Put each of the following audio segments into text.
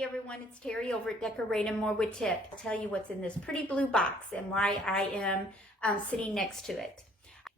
Hey everyone, it's Terry over at Decorating More with Tip. I'll tell you what's in this pretty blue box and why I am sitting next to it.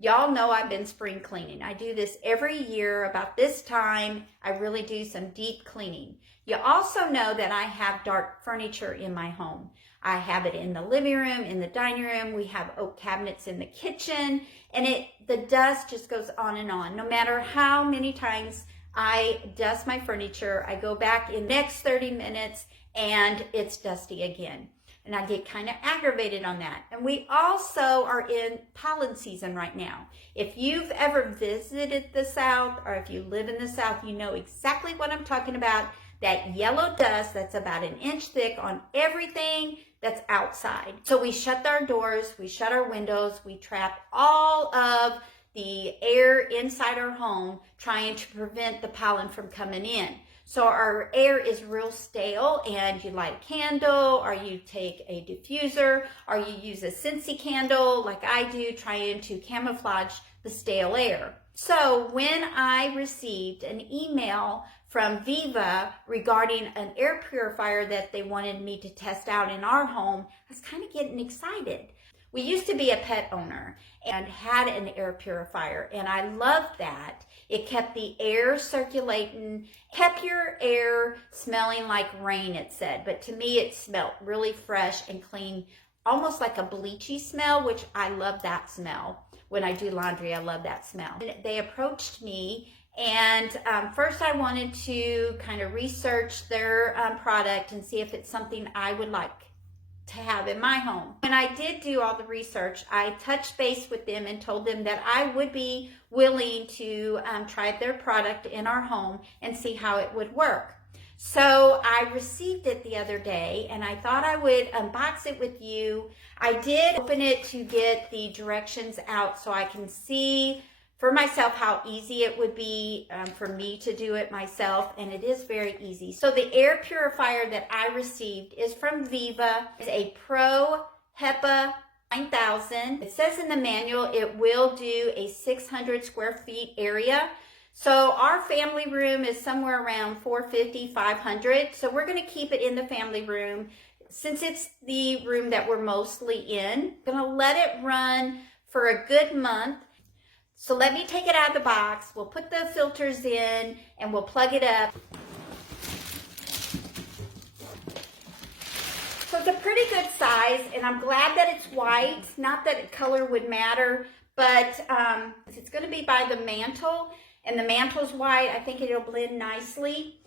Y'all know I've been spring cleaning. I do this every year about this time. I really do some deep cleaning. You also know that I have dark furniture in my home. I have it in the living room, in the dining room. We have oak cabinets in the kitchen, and the dust just goes on and on. No matter how many times I dust my furniture, I go back in the next 30 minutes and it's dusty again. And I get kind of aggravated on that. And we also are in pollen season right now. If you've ever visited the South or if you live in the South, you know exactly what I'm talking about. That yellow dust that's about an inch thick on everything that's outside. So we shut our doors, we shut our windows, we trap all of the air inside our home, trying to prevent the pollen from coming in. So our air is real stale, and you light a candle, or you take a diffuser, or you use a Scentsy candle like I do, trying to camouflage the stale air. So when I received an email from Veva regarding an air purifier that they wanted me to test out in our home, I was kind of getting excited. We used to be a pet owner and had an air purifier, and I loved that. It kept the air circulating, kept your air smelling like rain, it said. But to me, it smelled really fresh and clean, almost like a bleachy smell, which I love that smell. When I do laundry, I love that smell. They approached me, and first I wanted to kind of research their product and see if it's something I would like to have in my home. When I did do all the research, I touched base with them and told them that I would be willing to try their product in our home and see how it would work. So I received it the other day, and I thought I would unbox it with you. I did open it to get the directions out so I can see for myself how easy it would be for me to do it myself, and it is very easy. So the air purifier that I received is from Veva. It's a ProHEPA 9000. It says in the manual it will do a 600 square feet area. So our family room is somewhere around 450, 500. So we're going to keep it in the family room since it's the room that we're mostly in. I'm going to let it run for a good month. So let me take it out of the box. We'll put the filters in and we'll plug it up. So it's a pretty good size, and I'm glad that it's white. Not that color would matter, but it's going to be by the mantle, and the mantle's white. I think it'll blend nicely.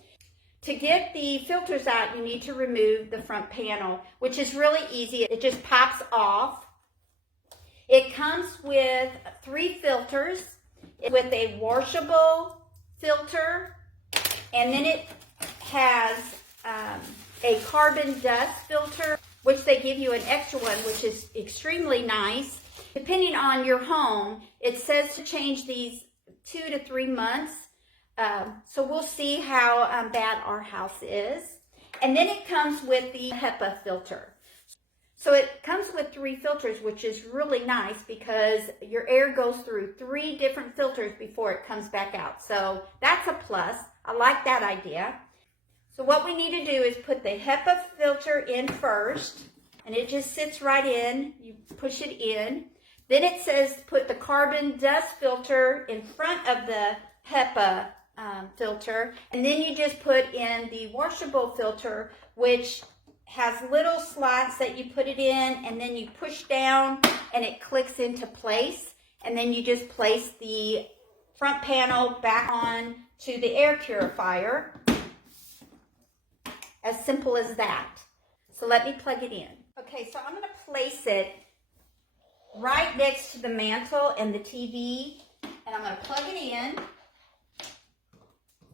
To get the filters out, you need to remove the front panel, which is really easy. It just pops off. It comes with 3 filters, with a washable filter, and then it has a carbon dust filter, which they give you an extra one, which is extremely nice. Depending on your home, it says to change these 2 to 3 months. So we'll see how bad our house is. And then it comes with the HEPA filter. So it comes with 3 filters, which is really nice because your air goes through 3 different filters before it comes back out. So that's a plus. I like that idea. So what we need to do is put the HEPA filter in first, and it just sits right in. You push it in. Then it says put the carbon dust filter in front of the HEPA filter, and then you just put in the washable filter, which has little slots that you put it in, and then you push down and it clicks into place, and then you just place the front panel back on to the air purifier. As simple as that. So let me plug it in. Okay, so I'm going to place it right next to the mantle and the TV, and I'm going to plug it in.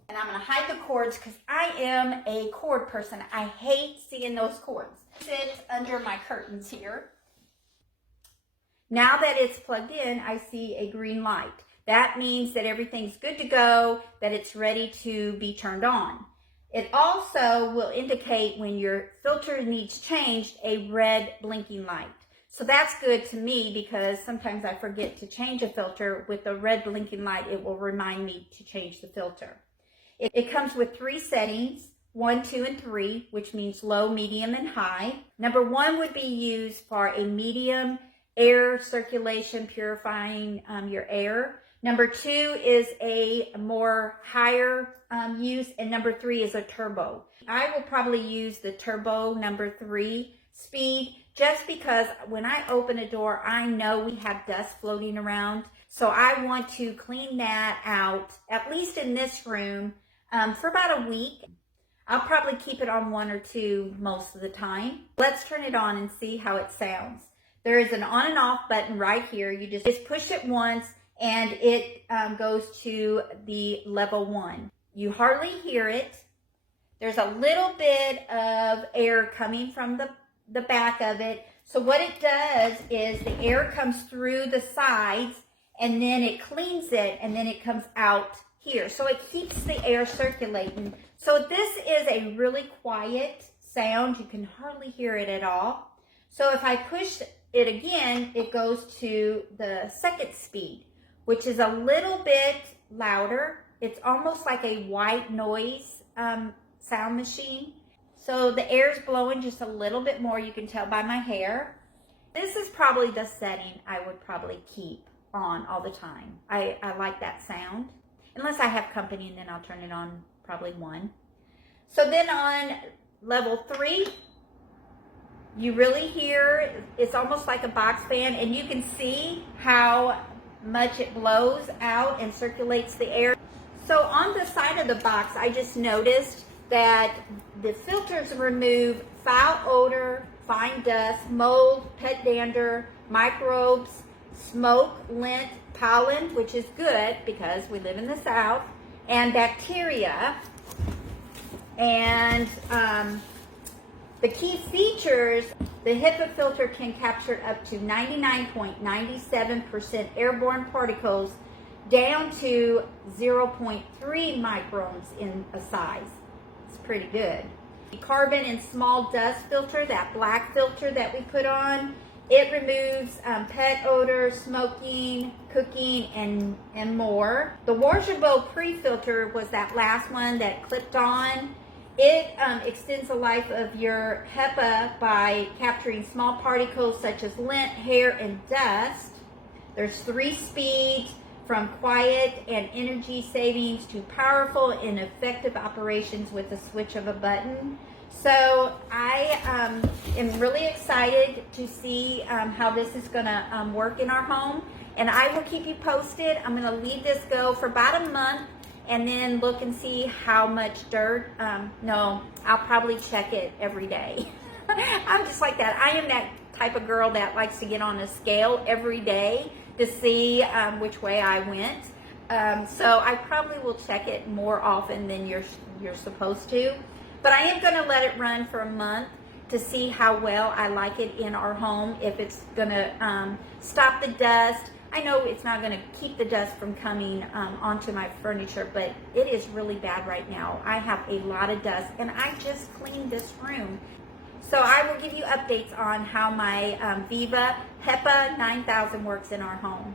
And I'm going to hide the cords because I am a cord person. I hate seeing those cords. Sit under my curtains here. Now that it's plugged in, I see a green light. That means that everything's good to go, that it's ready to be turned on. It also will indicate when your filter needs changed, a red blinking light. So that's good to me because sometimes I forget to change a filter. With the red blinking light, it will remind me to change the filter. It comes with 3 settings: 1, 2, and 3, which means low, medium, and high. Number 1 would be used for a medium air circulation, purifying your air. Number 2 is a more higher use, and number 3 is a turbo. I will probably use the turbo number 3 speed just because when I open a door, I know we have dust floating around. So I want to clean that out, at least in this room, for about a week. I'll probably keep it on 1 or 2 most of the time. Let's turn it on and see how it sounds. There is an on and off button right here. You just push it once and it goes to the level 1. You hardly hear it. There's a little bit of air coming from the back of it. So what it does is the air comes through the sides and then it cleans it and then it comes out here. So it keeps the air circulating. So this is a really quiet sound. You can hardly hear it at all. So if I push it again, it goes to the second speed, which is a little bit louder. It's almost like a white noise sound machine. So the air's blowing just a little bit more. You can tell by my hair. This is probably the setting I would probably keep on all the time. I like that sound. Unless I have company, and then I'll turn it on probably 1. So then on level 3, you really hear, it's almost like a box fan, and you can see how much it blows out and circulates the air. So on the side of the box, I just noticed that the filters remove foul odor, fine dust, mold, pet dander, microbes, smoke, lint, pollen, which is good because we live in the South, and bacteria. And the key features, the HEPA filter can capture up to 99.97% airborne particles down to 0.3 microns in a size. It's pretty good. The carbon and small dust filter, that black filter that we put on, it removes pet odor, smoking, cooking, and more. The washable pre-filter was that last one that clipped on. It extends the life of your HEPA by capturing small particles such as lint, hair, and dust. There's 3 speeds, from quiet and energy savings to powerful and effective operations with the switch of a button. So I am really excited to see how this is going to work in our home, and I will keep you posted. I'm going to leave this go for about a month and then look and see how much dirt. No, I'll probably check it every day. I'm just like that. I am that type of girl that likes to get on a scale every day to see which way I went. So I probably will check it more often than you're supposed to. But I am going to let it run for a month to see how well I like it in our home, if it's going to stop the dust. I know it's not going to keep the dust from coming onto my furniture, but it is really bad right now. I have a lot of dust, and I just cleaned this room. So I will give you updates on how my Veva HEPA 9000 works in our home.